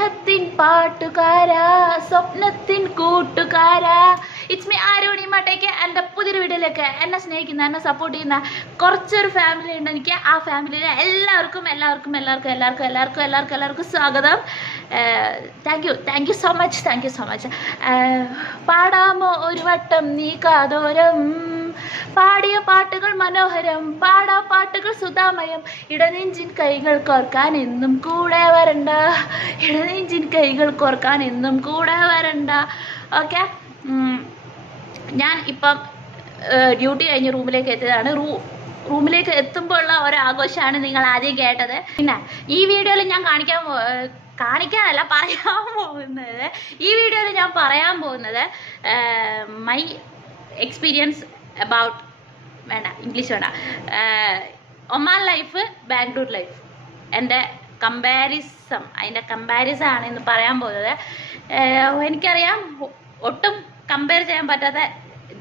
സ്നേഹത്തിൻ പാട്ടുകാരാ സ്വപ്നത്തിൻ കൂട്ടുകാരാ. It's me ആരോണി മാട്ടേക്ക് എന്റെ പുതിയൊരു വീഡിയോയിലേക്ക് എന്നെ സ്നേഹിക്കുന്ന എന്നെ സപ്പോർട്ട് ചെയ്യുന്ന കുറച്ചൊരു ഫാമിലി ഉണ്ട് എനിക്ക്. ആ ഫാമിലിയിലെ എല്ലാവർക്കും എല്ലാവർക്കും എല്ലാവർക്കും എല്ലാവർക്കും എല്ലാവർക്കും എല്ലാവർക്കും എല്ലാവർക്കും സ്വാഗതം. Thank you thank you so much thank you so much പാടാമോ ഒരു വട്ടം നീ കാതോരം? പാടിയ പാട്ടുകൾ മനോഹരം പാടാ പാട്ടുകൾ സുതാമയം. ഇടനെഞ്ചിൻ കൈകൾ കോർക്കാൻ എന്നും കൂടെ വരണ്ട ഇടനെഞ്ചിൻ കൈകൾ കോർക്കാൻ എന്നും കൂടെ വരണ്ട. ഓക്കെ ഞാൻ ഇപ്പം ഡ്യൂട്ടി കഴിഞ്ഞ് റൂമിലേക്ക് എത്തിയതാണ്. റൂ റൂമിലേക്ക് എത്തുമ്പോഴുള്ള ഒരാഘോഷമാണ് നിങ്ങൾ ആദ്യം കേട്ടത്. പിന്നെ ഈ വീഡിയോയിൽ ഞാൻ കാണിക്കാൻ കാണിക്കാനല്ല പറയാൻ പോകുന്നത്. ഈ വീഡിയോയിൽ ഞാൻ പറയാൻ പോകുന്നത് മൈ എക്സ്പീരിയൻസ് അബൌട്ട് വേണ്ട ഇംഗ്ലീഷ് വേണ്ട. ഒമാൻ ലൈഫ് ബാംഗ്ലൂർ ലൈഫ് എന്റെ കമ്പാരിസം അതിന്റെ കമ്പാരിസൺ ആണ് ഇന്ന് പറയാൻ പോകുന്നത്. എനിക്കറിയാം ഒട്ടും കമ്പയർ ചെയ്യാൻ പറ്റാത്ത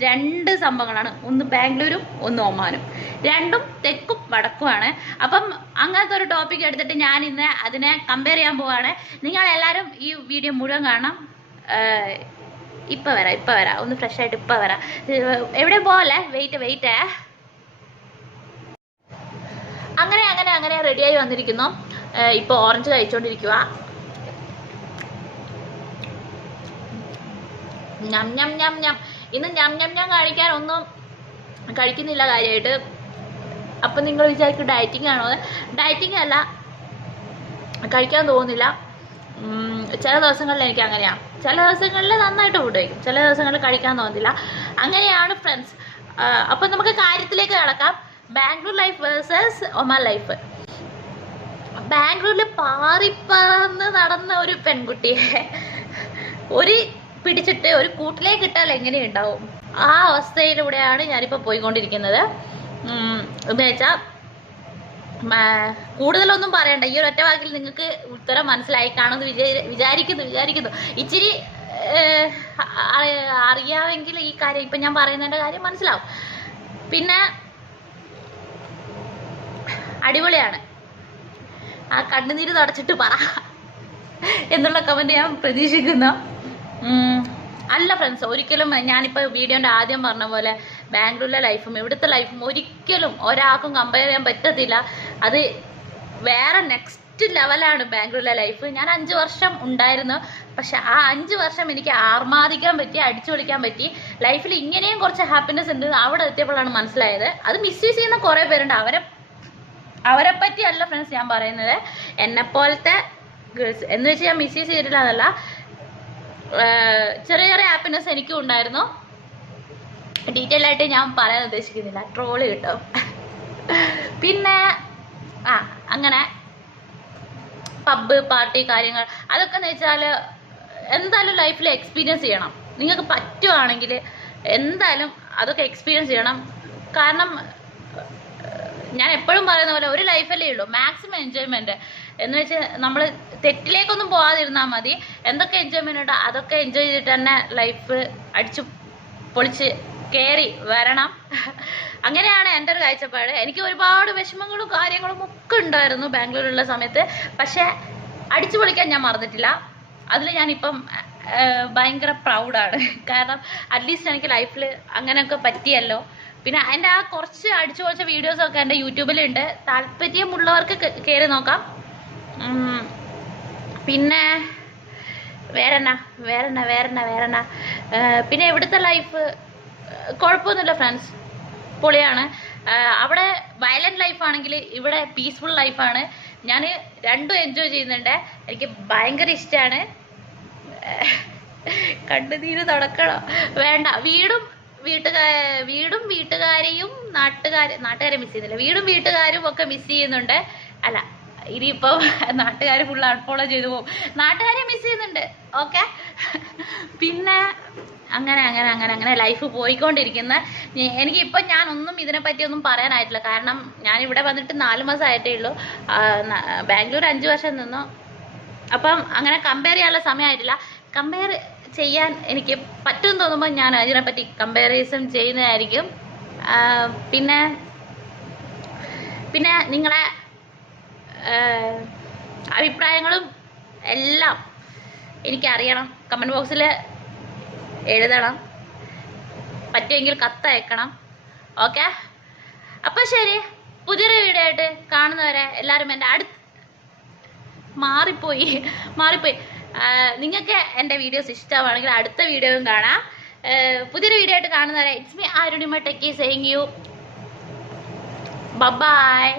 രണ്ട് സംഭവങ്ങളാണ്. ഒന്ന് ബാംഗ്ലൂരും ഒന്ന് ഒമാനും. രണ്ടും തെക്കും വടക്കുമാണ് അപ്പം അങ്ങനത്തെ ഒരു ടോപ്പിക് എടുത്തിട്ട് ഞാൻ ഇന്ന് അതിനെ കമ്പയർ ചെയ്യാൻ പോവുകയാണ് നിങ്ങൾ എല്ലാവരും ഈ വീഡിയോ മുഴുവൻ കാണണം. ഏഹ് ഇപ്പൊ വരാം ഇപ്പൊ വരാം. ഒന്ന് ഫ്രഷ് ആയിട്ട് ഇപ്പൊ വരാം. എവിടെ പോകല്ലേ വെയിറ്റ് വെയിറ്റ് അങ്ങനെ അങ്ങനെ അങ്ങനെ റെഡിയായി വന്നിരിക്കുന്നു. ഇപ്പൊ ഓറഞ്ച് കഴിച്ചോണ്ടിരിക്കുക ഞം ഞം ഞം ഞം. ഇന്ന് ഞം ഞം ഞം കാണിക്കാൻ ഒന്നും കഴിക്കുന്നില്ല കാര്യമായിട്ട് അപ്പം നിങ്ങൾ വിചാരിക്കും ഡയറ്റിംഗ് ആണോ? ഡയറ്റിംഗ് അല്ല. കഴിക്കാൻ തോന്നുന്നില്ല. ചില ദിവസങ്ങളിൽ എനിക്ക് അങ്ങനെയാണ് ചില ദിവസങ്ങളിൽ നന്നായിട്ട് ഫുഡ് കഴിക്കും ചില ദിവസങ്ങളിൽ കഴിക്കാൻ തോന്നില്ല അങ്ങനെയാണ് ഫ്രണ്ട്സ് അപ്പം നമുക്ക് കാര്യത്തിലേക്ക് കടക്കാം Bangalore life versus Oman life ബാംഗ്ലൂരിൽ പാറിപ്പറന്ന് നടന്ന ഒരു പെൺകുട്ടിയെ ഒരു പിടിച്ചിട്ട് ഒരു കൂട്ടിലേക്ക് ഇട്ടാൽ എങ്ങനെയുണ്ടാവും ആ അവസ്ഥയിലൂടെയാണ് ഞാനിപ്പോൾ പോയിക്കൊണ്ടിരിക്കുന്നത് എന്ന് വെച്ചാൽ കൂടുതലൊന്നും പറയണ്ട. ഈ ഒരു ഒറ്റ വാക്കിൽ നിങ്ങൾക്ക് ഉത്തരം മനസ്സിലായി കാണുമെന്ന് വിചാരി വിചാരിക്കുന്നു വിചാരിക്കുന്നു. ഇച്ചിരി അറിയാമെങ്കിൽ ഈ കാര്യം ഇപ്പം ഞാൻ പറയുന്നതിന്റെ കാര്യം മനസ്സിലാവും. പിന്നെ അടിപൊളിയാണ്. ആ കണ്ണുനീര് തുടച്ചിട്ട് പറ എന്നുള്ള കമന്റ് ഞാൻ പ്രതീക്ഷിക്കുന്നു. അല്ല ഫ്രണ്ട്സ് ഒരിക്കലും ഞാനിപ്പോൾ വീഡിയോന്റെ ആദ്യം പറഞ്ഞ പോലെ ബാംഗ്ലൂരിലെ ലൈഫും ഇവിടുത്തെ ലൈഫും ഒരിക്കലും ഒരാൾക്കും കമ്പയർ ചെയ്യാൻ പറ്റത്തില്ല. അത് വേറെ നെക്സ്റ്റ് ലെവലാണ് ബാംഗ്ലൂരിലെ ലൈഫ് ഞാൻ അഞ്ച് വർഷം ഉണ്ടായിരുന്നു. പക്ഷെ ആ അഞ്ച് വർഷം എനിക്ക് ആർമാദിക്കാൻ പറ്റി അടിച്ചു പൊളിക്കാൻ പറ്റി. ലൈഫിൽ ഇങ്ങനെയും കുറച്ച് ഹാപ്പിനെസ് ഉണ്ട് അവിടെ എത്തിയപ്പോഴാണ് മനസ്സിലായത്. അത് മിസ്യൂസ് ചെയ്യുന്ന കുറേ പേരുണ്ട്. അവരെ അവരെ പറ്റിയല്ല ഫ്രണ്ട്സ് ഞാൻ പറയുന്നത്. എന്നെ പോലത്തെ ഗേൾസ് എന്ന് വെച്ച് ഞാൻ മിസ്യൂസ് ചെയ്തിട്ടില്ല എന്നല്ല. ചെറിയ ചെറിയ ഹാപ്പിനെസ് എനിക്കും ഉണ്ടായിരുന്നു. ഡീറ്റെയിൽ ആയിട്ട് ഞാൻ പറയാൻ ഉദ്ദേശിക്കുന്നില്ല. ട്രോൾ കിട്ടും. പിന്നെ ആ അങ്ങനെ പബ്ബ് പാർട്ടി കാര്യങ്ങൾ. അതൊക്കെ എന്ന് വെച്ചാൽ എന്തായാലും ലൈഫിൽ എക്സ്പീരിയൻസ് ചെയ്യണം. നിങ്ങൾക്ക് പറ്റുവാണെങ്കിൽ എന്തായാലും അതൊക്കെ എക്സ്പീരിയൻസ് ചെയ്യണം. കാരണം ഞാൻ എപ്പോഴും പറയുന്ന പോലെ ഒരു ലൈഫല്ലേ ഉള്ളൂ. മാക്സിമം എൻജോയ്മെന്റ് എന്ന് വെച്ചാൽ നമ്മൾ തെറ്റിലേക്കൊന്നും പോകാതിരുന്നാൽ മതി. എന്തൊക്കെ എൻജോയ്മെന്റ് ഉണ്ടോ അതൊക്കെ എൻജോയ് ചെയ്തിട്ട് തന്നെ ലൈഫ് അടിച്ചു പൊളിച്ച് കയറി വരണം. അങ്ങനെയാണ് എന്റെ ഒരു കാഴ്ചപ്പാട്. എനിക്ക് ഒരുപാട് വിഷമങ്ങളും കാര്യങ്ങളും ഒക്കെ ഉണ്ടായിരുന്നു ബാംഗ്ലൂരുള്ള സമയത്ത്. പക്ഷെ അടിച്ചു പൊളിക്കാൻ ഞാൻ മറന്നിട്ടില്ല. അതിൽ ഞാനിപ്പം ഭയങ്കര പ്രൗഡാണ് കാരണം അറ്റ്ലീസ്റ്റ് എനിക്ക് ലൈഫിൽ അങ്ങനെയൊക്കെ പറ്റിയല്ലോ. പിന്നെ എന്റെ ആ കുറച്ച് അടിച്ചു പൊളിച്ച വീഡിയോസൊക്കെ എന്റെ യൂട്യൂബിലുണ്ട്. താല്പര്യമുള്ളവർക്ക് കയറി നോക്കാം. പിന്നെ വേറെന്നാ? വേറെന്നാ? വേറെന്നാ? വേറെന്നാ? പിന്നെ ഇവിടുത്തെ ലൈഫ് കുഴപ്പമൊന്നുമില്ല ഫ്രണ്ട്സ് പൊളിയാണ്. അവിടെ വയലന്റ് ലൈഫാണെങ്കിൽ ഇവിടെ പീസ്ഫുൾ ലൈഫാണ് ഞാൻ രണ്ടും എൻജോയ് ചെയ്യുന്നുണ്ട്. എനിക്ക് ഭയങ്കര ഇഷ്ടമാണ് കണ്ണുനീര് തുടക്കണം വേണ്ട. വീടും വീട്ടുകാ വീടും വീട്ടുകാരെയും നാട്ടുകാരെ നാട്ടുകാരെ മിസ് ചെയ്യുന്നില്ല. വീടും വീട്ടുകാരും ഒക്കെ മിസ് ചെയ്യുന്നുണ്ട്. അല്ല ഇനിയിപ്പം നാട്ടുകാർ ഫുൾ അൺഫോളോ ചെയ്തു പോകും. നാട്ടുകാരെ മിസ് ചെയ്യുന്നുണ്ട്. ഓക്കെ പിന്നെ അങ്ങനെ അങ്ങനെ അങ്ങനെ അങ്ങനെ ലൈഫ് പോയിക്കൊണ്ടിരിക്കുന്ന എനിക്കിപ്പോൾ ഞാനൊന്നും ഇതിനെപ്പറ്റി ഒന്നും പറയാനായിട്ടില്ല. കാരണം ഞാൻ ഇവിടെ വന്നിട്ട് നാല് മാസം ആയിട്ടേ ഉള്ളൂ ബാംഗ്ലൂർ അഞ്ച് വർഷം നിന്നു. അപ്പം അങ്ങനെ കമ്പയർ ചെയ്യാനുള്ള സമയമായിട്ടില്ല കമ്പയർ ചെയ്യാൻ എനിക്ക് പറ്റും തോന്നുമ്പോൾ ഞാൻ അതിനെപ്പറ്റി കമ്പാരിസൺ ചെയ്യുന്നതായിരിക്കും. പിന്നെ പിന്നെ നിങ്ങളെ അഭിപ്രായങ്ങളും എല്ലാം എനിക്കറിയണം. കമന്റ് ബോക്സിൽ എഴുതണം. പറ്റുമെങ്കിൽ കത്തയക്കണം. ഓക്കെ അപ്പൊ ശരി. പുതിയൊരു വീഡിയോ ആയിട്ട് കാണുന്നവരെ എല്ലാവരും എന്റെ അടുത്ത് മാറിപ്പോയി. മാറിപ്പോയി. നിങ്ങൾക്ക് എന്റെ വീഡിയോസ് ഇഷ്ടമാണെങ്കിൽ അടുത്ത വീഡിയോയും കാണാം. പുതിയൊരു വീഡിയോ ആയിട്ട് കാണുന്നവരെ it's me Arunima techie saying you bye